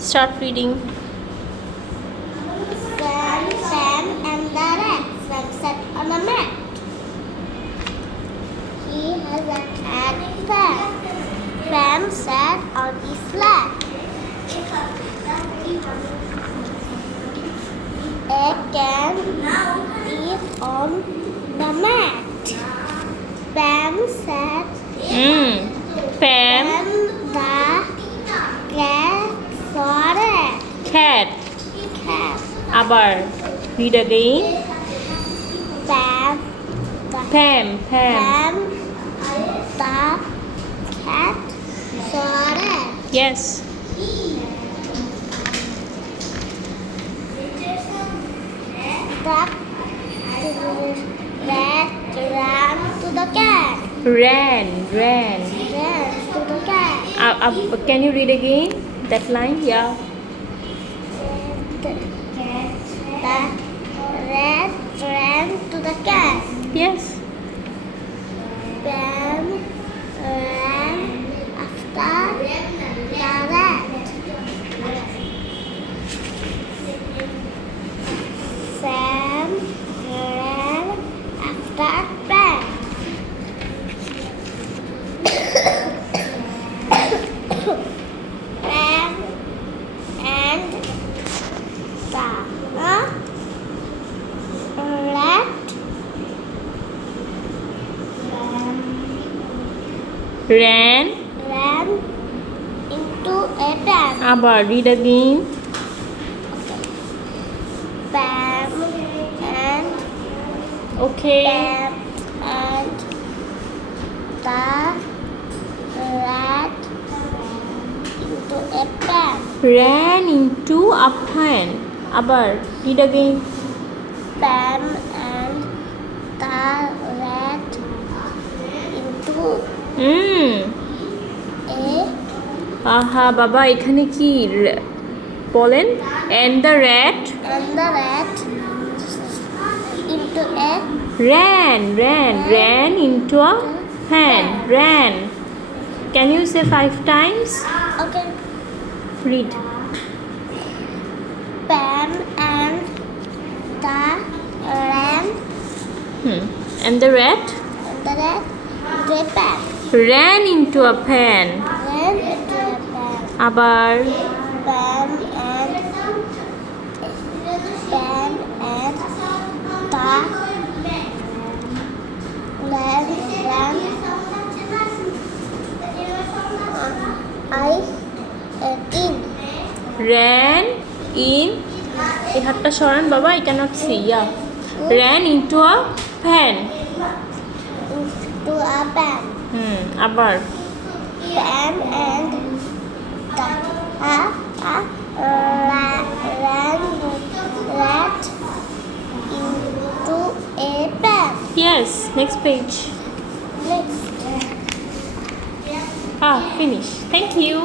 Start reading. Sam and the rat. Sam sat on a mat. He has a cat Sam. Sam sat on his lap. A can is on the mat. Sam sat. Pam. Sam the cat saw it. Cat. Cat. Abar. Read again. Pam the Pam. Pam the cat saw it. Yes. The rat ran to the cat. Ran. Ran to the cat. Can you read again that line? Yeah. The rat ran to the cat. Yes. Pam ran after the rat. Sam ran after Pam. Pam and the rat Ran. ran into a pan. Abar. Read again. Pam and Okay. Pam and the rat into a pan. Ran into a pan. Abar. Read again. Pam and the rat into a আহা বাবা এখানে কি বলেন and the rat into a ran into a pan. Ran. Can you say 5 times? okay. Read. Pam and the ran And the rat the rat the pan ran into a pan. ran into a pan. আবার Pam and the ran in ran in এই হাতটা সরান বাবা I cannot see. Yeah. Ran into a pan. to a pan. আবার Pam and the rat into a pan. yes. Next page. Next. Finish. Thank you.